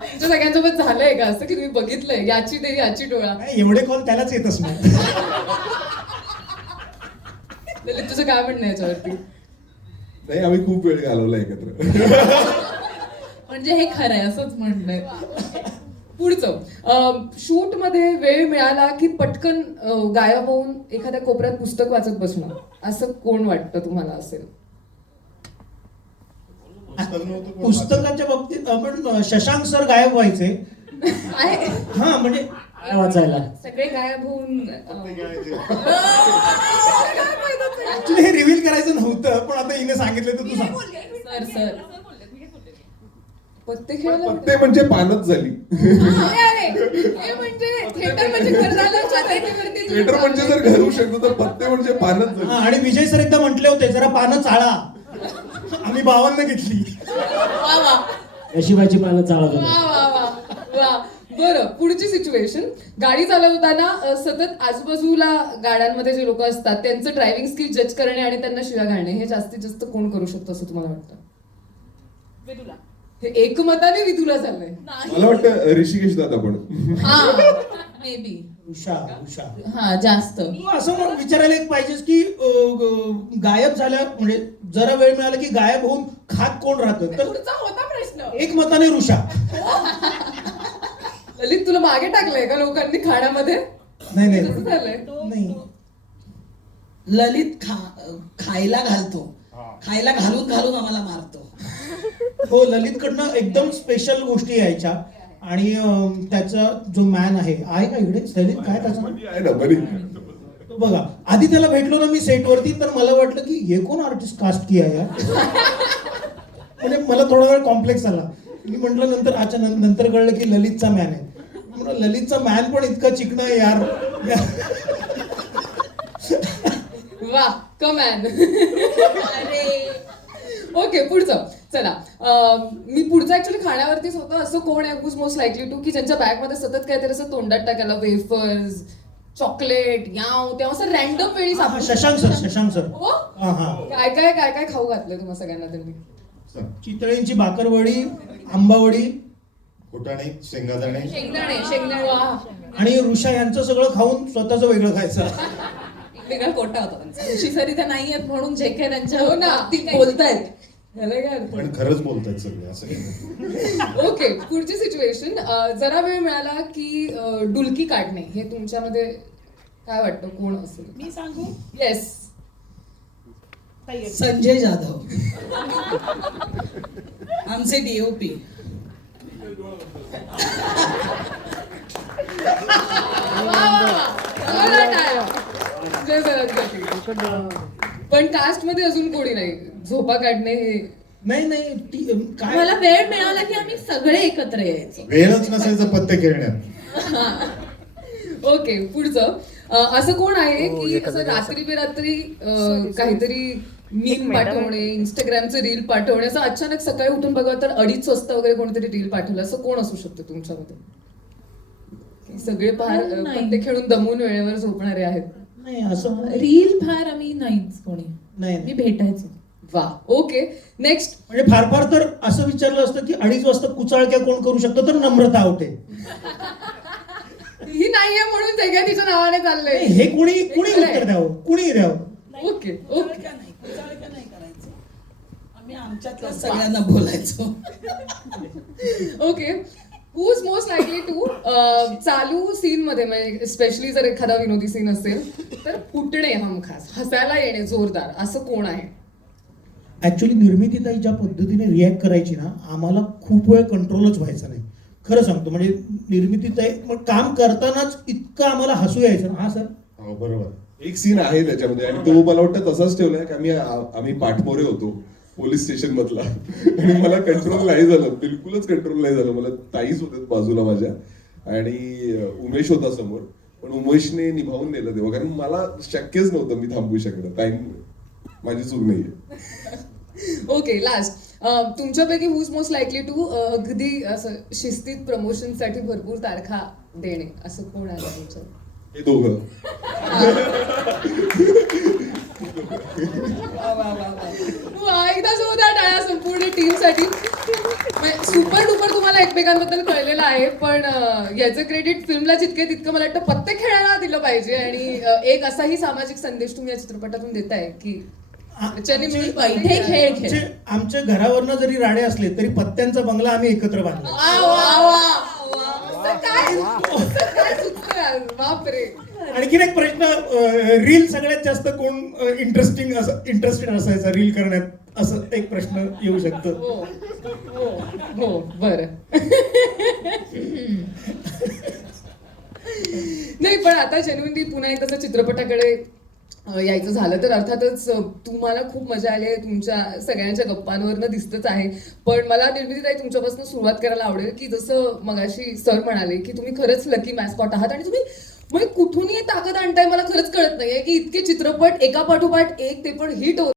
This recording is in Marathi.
तुमच्या सगळ्यांसोबत झालंय का असं की तुम्ही बघितलंय याची ते याची डोळा? एवढे कॉल त्यालाच येतच नाही. ललित तुझं काय म्हणणं आहे याच्यावरती? नाही, आम्ही खूप वेळ घालवला एकत्र. म्हणजे हे खरं आहे असंच म्हणणं आहे. पुढचं, शूट मध्ये वेळ मिळाला की पटकन गायब होऊन एखाद्या कोपऱ्यात पुस्तक वाचत बसणं, असं कोण वाटतं तुम्हाला असेल? पुस्तकाच्या बाबतीत आपण शशांक सर गायब व्हायचे. आहे हा म्हणजे काय वाचायला सगळे गायब होऊन ऍक्च्युली हे रिव्हील करायचं नव्हतं, पण आता हिने सांगितलं तर तू सांग. सर सर पत्ते खेळायला पत्ते म्हणजे पानच झाली. हे म्हणजे थिएटर म्हणजे घर झालं, छातावरती थिएटर म्हणजे जर घर होऊ शकतो तर पत्ते म्हणजे पानच झाली. हा, आणि विजय सर एकदा म्हटले होते जरा पानं चाळा. आम्ही 52 घेतली. वा वा नशिबाची पानं चालत वा होती. वा वा वा. बरं, पुढची सिच्युएशन, गाडी चालवताना सतत आजूबाजूला गाड्यांमध्ये जे लोक असतात त्यांचं ड्रायव्हिंग स्किल जज करणे आणि त्यांना शिव्या घालणे हे जास्तीत जास्त कोण करू शकतो असं तुम्हाला वाटतं? विदुला. हे एकमताने विदुला चाललंय. मला वाटतं ऋषिकेश दादा पण. हा मे बी. उषा उषा हा जास्त. तू असं विचारायला एक पाहिजेस की गायब झाल्या म्हणजे जरा वेळ मिळाला की गायब होऊन खात कोण राहतं, तर पुढचा होता प्रश्न. एक मताने ऋषा. ललित तुला मागे टाकलंय का लोकांनी खाण्यामध्ये? नाही नाही कसं झालंय? नाही. ललित खायला घालतो, खायला घालून घालून आम्हाला मारतो. हो, ललितकडनं एकदम स्पेशल गोष्टी यायच्या. आणि त्याचा जो मॅन आहे का इकडे ललित, काय त्याचं नाव? आहे ना बरी. तो बघा, आधी त्याला भेटलो ना मी सेटवरती, तर मला वाटलं की हे कोण आर्टिस्ट कास्ट किया यार. म्हणजे मला थोडा वेळ कॉम्प्लेक्स आला. मी म्हटलं नंतर नंतर कळलं की ललितचा मॅन आहे. म्हणलं ललितचा मॅन पण इतका चिकना आहे यार. वा कमॅन. ओके, पुढचं चला. मी पुढचं ऍक्च्युली खाण्यावरतीच होतं. असं कोण आहे हुज मोस्ट लाईकली टू की ज्यांच्या बॅग मध्ये सतत काहीतरी असं तोंडात टाकायला, वेफर्स, चॉकलेट, याव तेव्हा असं रॅन्डम वेळी सापडतं. Shashank sir, Shashank sir. हो? हा हा. काय काय काय काय खाऊ घातलं तुम्हाला सगळ्यांना त्यांनी? चितळींची भाकरवडी, आंबावडी फुटाणे, शेंगादाणे. शेंगदाणे शेंगदाणे. वा. आणि ऋषा यांचं सगळं खाऊन स्वतःचं वेगळं खायचं. वेगळा कोटा होता त्यांचा. ऋषी सर इथे नाही आहेत म्हणून जे काही त्यांच्या हो ना. बोलतायत. ह्याला काय अर्थ? पण खरंच बोलतायत सगळे असं काही. ओके, पुढची सिच्युएशन, जरा वेळ मिळाला की डुलकी काढणे, हे तुमच्यामध्ये काय वाटतं कोण असेल? मी सांगू? येस. संजय जाधव, आमचे DOP. पण कास्ट मध्ये अजून कोणी नाही. झोपा काढणे हे नाही नाही काय मला वेळ मिळाला की आम्ही सगळे एकत्र यायचो. वेळच नसायचं पत्ते खेळण्यात. ओके, पुढचं, असं कोण आहे की असं रात्री बेरात्री काहीतरी मीम पाठवणे, इंस्टाग्रामचं रील पाठवणे, असं अचानक सकाळी उठून बघा तर 2:30 वाजता वगैरे कोणतरी रील पाठवलं, असं कोण असू शकतं तुमच्यामध्ये? सगळे फार नाही. पत्ते खेळून दमून वेळेवर झोपणारे आहेत. नाही असं रील फार आम्ही नाहीच कोणी. नाही मी भेटायचो. वा. Okay, next. म्हणजे फार फार तर असं विचारलं असतं की 2:30 वाजता कुचाळक्या कोण करू शकतं, तर नम्रता आवटे. ही नाहीये म्हणून सगळ्या तिच्या नावाने चाललंय. हे कुणी उत्तर द्यावं, कुणी द्यावं. ओके ओके कुचाळक्या नाही करायचो. आम्ही आमच्यातल्या सगळ्यांना बोलायचो. Okay, who is most likely to चालू सीन मध्ये, म्हणजे स्पेशली जर एखादा विनोदी सीन असेल तर फुटणे हमखास, हसायला येणे जोरदार, असं कोण आहे? ऍक्च्युली निर्मितीताई ज्या पद्धतीने रिॲक्ट करायची ना, आम्हाला खूप वेळ कंट्रोलच व्हायचा नाही. खरं सांगतो, म्हणजे निर्मितीताई मग काम करतानाच इतकं आम्हाला हसू यायचं ना. हा सर, हो बरोबर. एक सीन आहे त्याच्यामध्ये आणि तो मला वाटतं तसाच ठेवलाय की आम्ही पाठमोरे होतो पोलीस स्टेशन मधला आणि मला कंट्रोल नाही झालं, बिलकुलच कंट्रोल नाही झालं. मला ताईच होते बाजूला माझ्या आणि उमेश होता समोर, पण उमेशने निभावून नेलं तेव्हा, कारण मला शक्यच नव्हतं मी थांबवू शकलं ताईंमुळे. माझी चूक नाहीये. ओके, लास्ट, तुमच्यापैकी हु इज मोस्ट लाईकली टू अगदी असं शिस्तीत प्रमोशन साठी भरपूर तारखा देणे, असं कोण आहे तुमचं? हे दोघं. वा, वा, वा, वा. एकदा सुद्धा टाळ्या संपूर्ण टीमसाठी. सुपर डुपर तुम्हाला एकमेकांबद्दल कळलेलं आहे, पण याचं क्रेडिट फिल्मला जितके तितकं मला वाटतं पत्ते खेळायला दिलं पाहिजे. आणि एक असाही सामाजिक संदेश तुम्ही या चित्रपटातून देताय की ज्यांनी मिळून बैठे खेळ खेळ. आमच्या घरावरनं जरी राडे असले तरी पत्त्यांचा बंगला आम्ही एकत्र बांधला. काय सुचतंय आज? बापरे. आणखीन एक प्रश्न, रील सगळ्यात जास्त कोण इंटरेस्टेड असायचा रील करण्यात, असं एक प्रश्न येऊ शकतो. हो बरं. नाही पण आता जेन्युइनली पुन्हा एक तसं चित्रपटाकडे यायचं झालं तर अर्थातच तुम्हाला खूप मजा आली आहे. तुमच्या सगळ्यांच्या गप्पांवरनं दिसतच आहे. पण मला निर्मितीताई तुमच्यापासून सुरुवात करायला आवडेल की जसं मगाशी सर म्हणाले की तुम्ही खरंच लकी मॅस्कॉट आहात आणि तुम्ही म्हणजे कुठूनही ताकद आणताय मला खरंच कळत नाहीये की इतके चित्रपट एका पाठोपाठ एक ते पण हिट होत